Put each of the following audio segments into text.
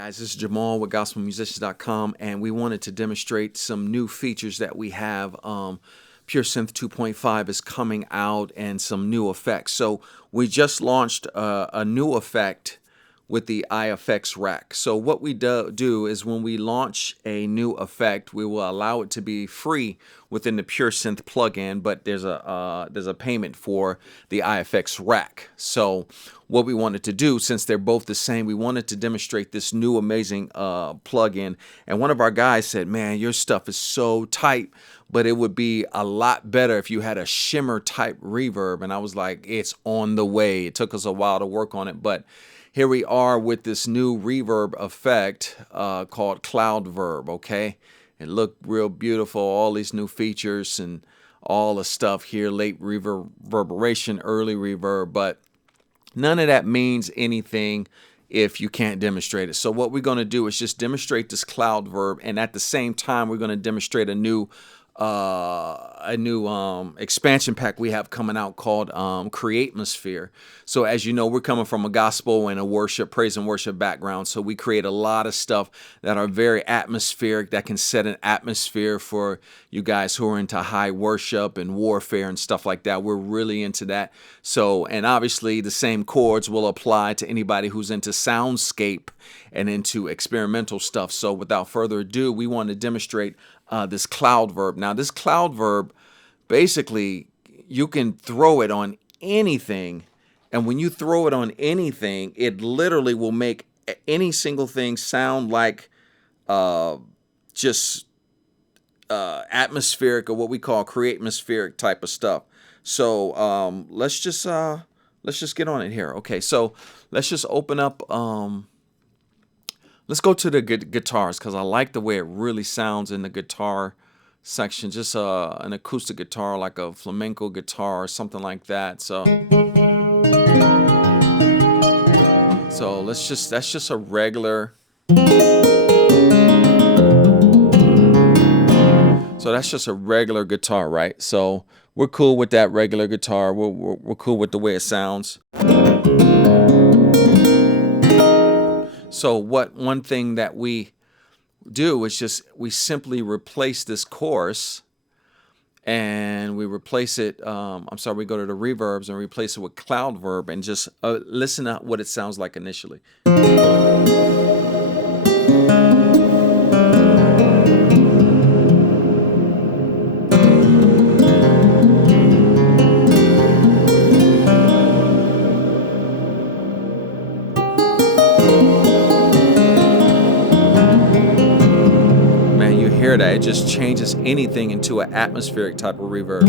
Guys, this is Jamal with GospelMusicians.com, and we wanted to demonstrate some new features that we have. Pure Synth 2.5 is coming out, and some new effects. So we just launched a new effect with the iFX rack. So what we do is when we launch a new effect, we will allow it to be free within the Pure Synth plugin, but there's a payment for the iFX rack. So what we wanted to do, since they're both the same, we wanted to demonstrate this new amazing plugin. And one of our guys said, "Man, your stuff is so tight, but it would be a lot better if you had a shimmer type reverb." And I was like, it's on the way. It took us a while to work on it, but here we are with this new reverb effect called CloudVerb, okay? It looked real beautiful, all these new features and all the stuff here, late reverberation, early reverb, but none of that means anything if you can't demonstrate it. So what we're going to do is just demonstrate this CloudVerb, and at the same time we're going to demonstrate a new expansion pack we have coming out called Creatmosphere. So as you know, we're coming from a gospel and a worship, praise and worship background. So we create a lot of stuff that are very atmospheric, that can set an atmosphere for you guys who are into high worship and warfare and stuff like that. We're really into that. So, and obviously the same chords will apply to anybody who's into soundscape and into experimental stuff. So without further ado, we want to demonstrate this CloudVerb. Now, this CloudVerb, basically, you can throw it on anything, and when you throw it on anything, it literally will make any single thing sound like just atmospheric, or what we call Creatmospheric type of stuff. So let's just get on it here. Okay, so let's just open up. Let's go to the guitars, because I like the way it really sounds in the guitar section. Just an acoustic guitar, like a flamenco guitar or something like that. So that's just a regular. So that's just a regular guitar, right? So we're cool with that regular guitar. We're cool with the way it sounds. So one thing that we do is just we simply replace this chorus, and we replace it. We go to the reverbs and replace it with CloudVerb, and just listen to what it sounds like initially. That it just changes anything into an atmospheric type of reverb.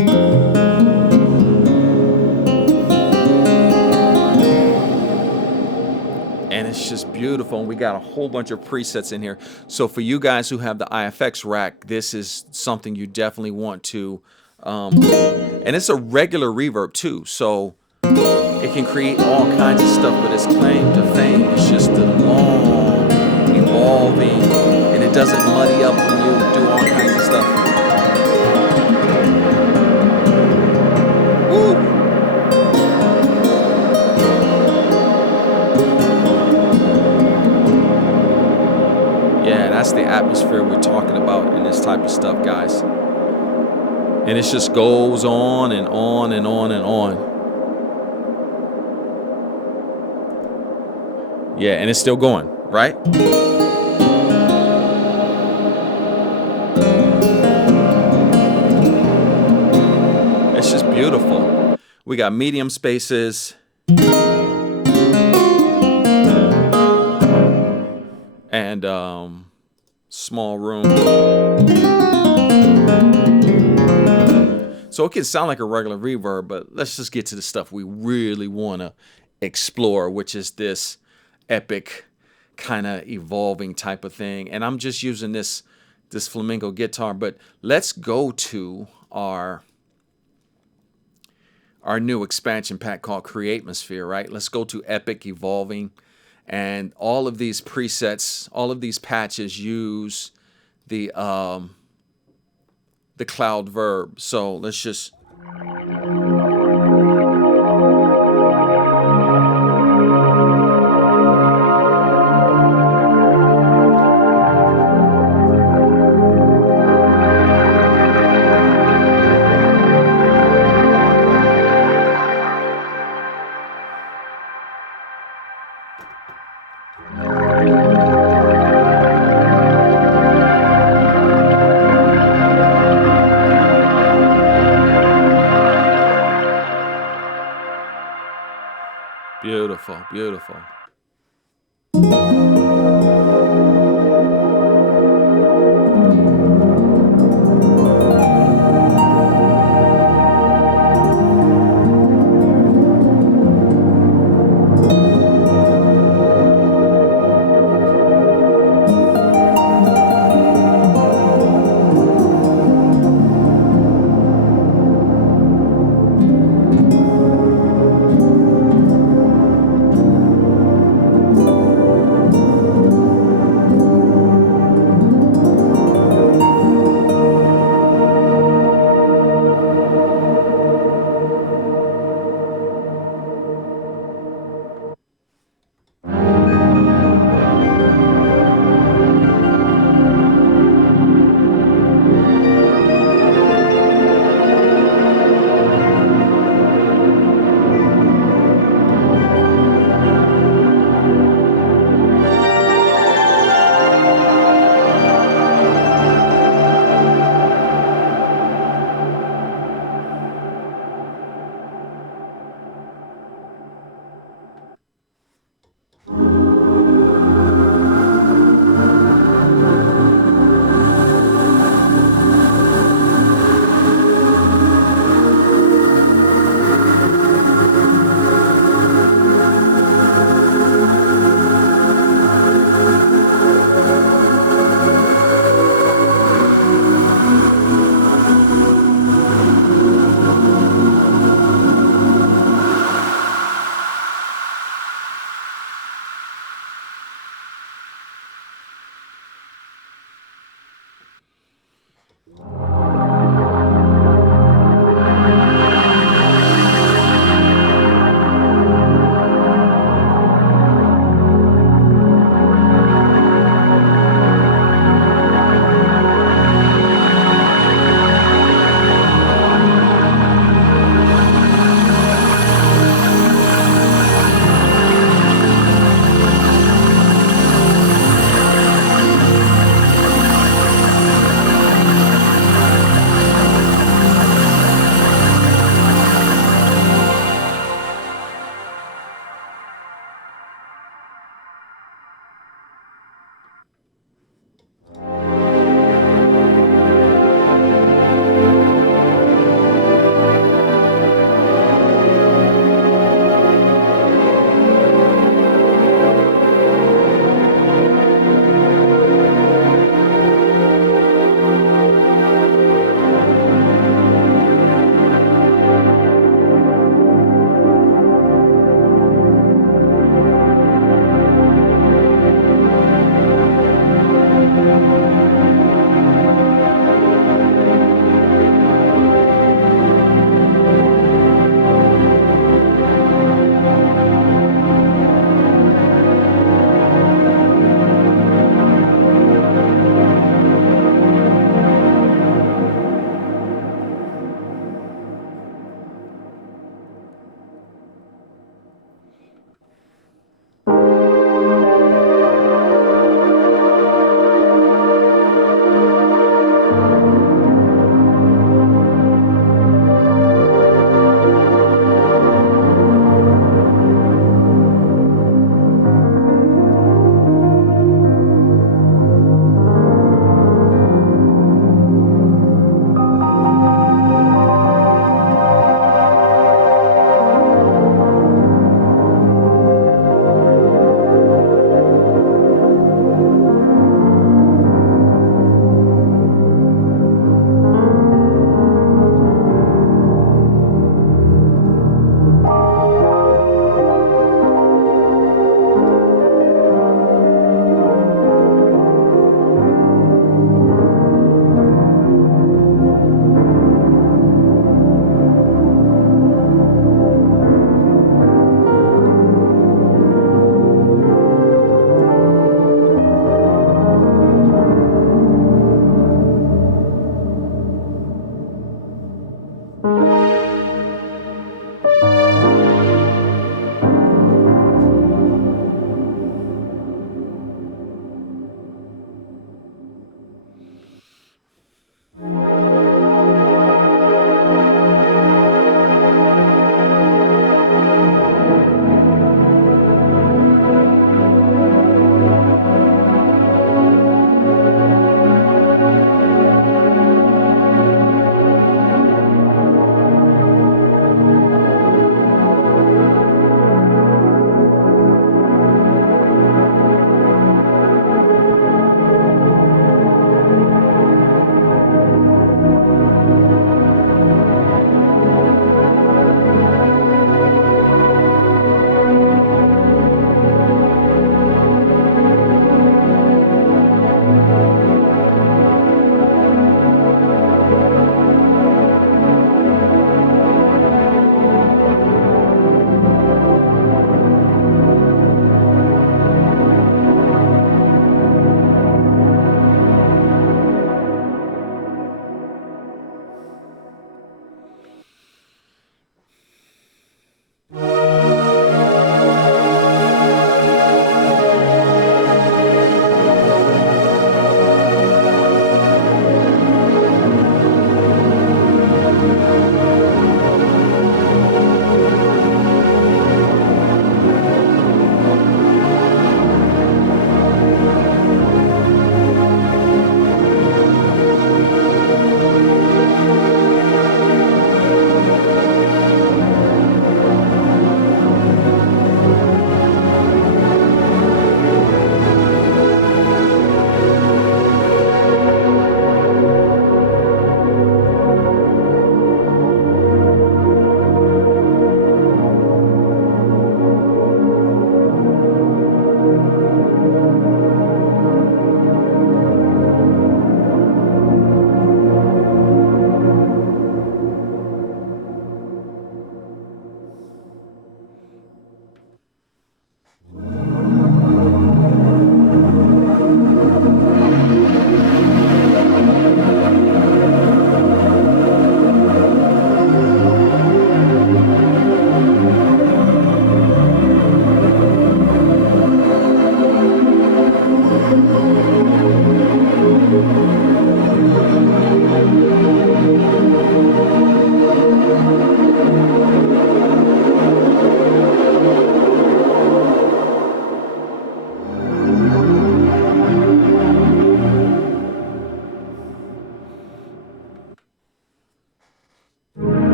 And it's just beautiful, and we got a whole bunch of presets in here. So for you guys who have the iFX rack, this is something you definitely want to and it's a regular reverb too, so it can create all kinds of stuff, but its claim to fame is just the long evolving, and it doesn't muddy up when you do all kinds of stuff. Woo! Yeah, that's the atmosphere we're talking about in this type of stuff, guys. And it just goes on and on and on and on. Yeah, and it's still going, right? It's just beautiful. We got medium spaces. And small room. So it can sound like a regular reverb, but let's just get to the stuff we really want to explore, which is this epic kind of evolving type of thing. And I'm just using this flamenco guitar, but let's go to our new expansion pack called Creatmosphere, right? Let's go to epic evolving, and all of these presets, all of these patches use the CloudVerb. So let's just Beautiful, beautiful.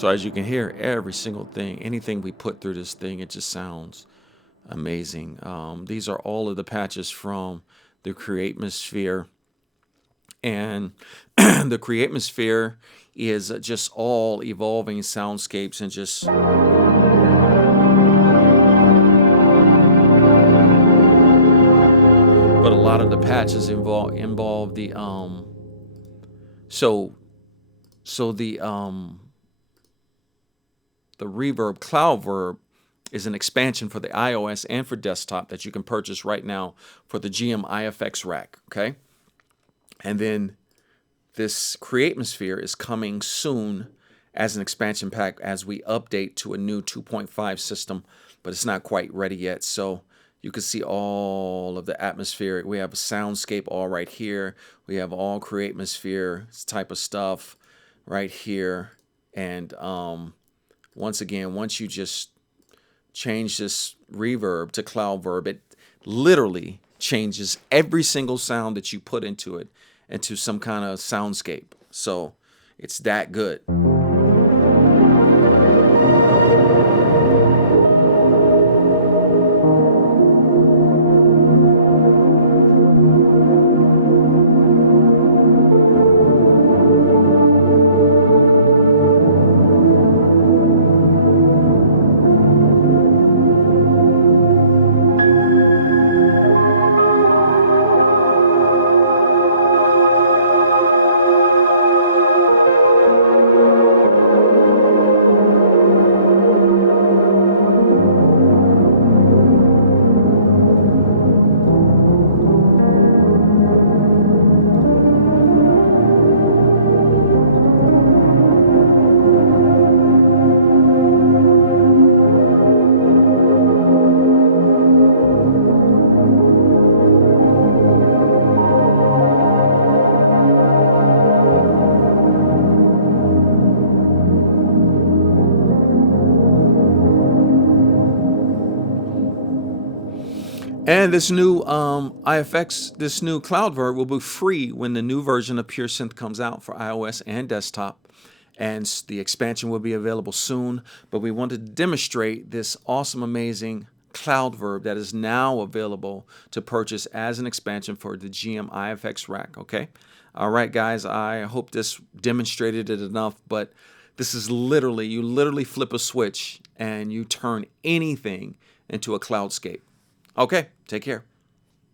So as you can hear, every single thing, anything we put through this thing, it just sounds amazing. These are all of the patches from the Creatmosphere. And the Creatmosphere is just all evolving soundscapes and just... But a lot of the patches involve the so the Reverb CloudVerb is an expansion for the iOS and for desktop that you can purchase right now for the GM iFX rack, okay? And then this Creatmosphere is coming soon as an expansion pack as we update to a new 2.5 system, but it's not quite ready yet. So you can see all of the atmospheric. We have a soundscape all right here. We have all Creatmosphere type of stuff right here. And once again, once you just change this reverb to CloudVerb, it literally changes every single sound that you put into it into some kind of soundscape. So it's that good. And this new iFX, this new CloudVerb will be free when the new version of Pure Synth comes out for iOS and desktop. And the expansion will be available soon. But we wanted to demonstrate this awesome, amazing CloudVerb that is now available to purchase as an expansion for the GM iFX rack, okay? All right, guys, I hope this demonstrated it enough, but this is literally, you literally flip a switch and you turn anything into a cloudscape. Okay, take care.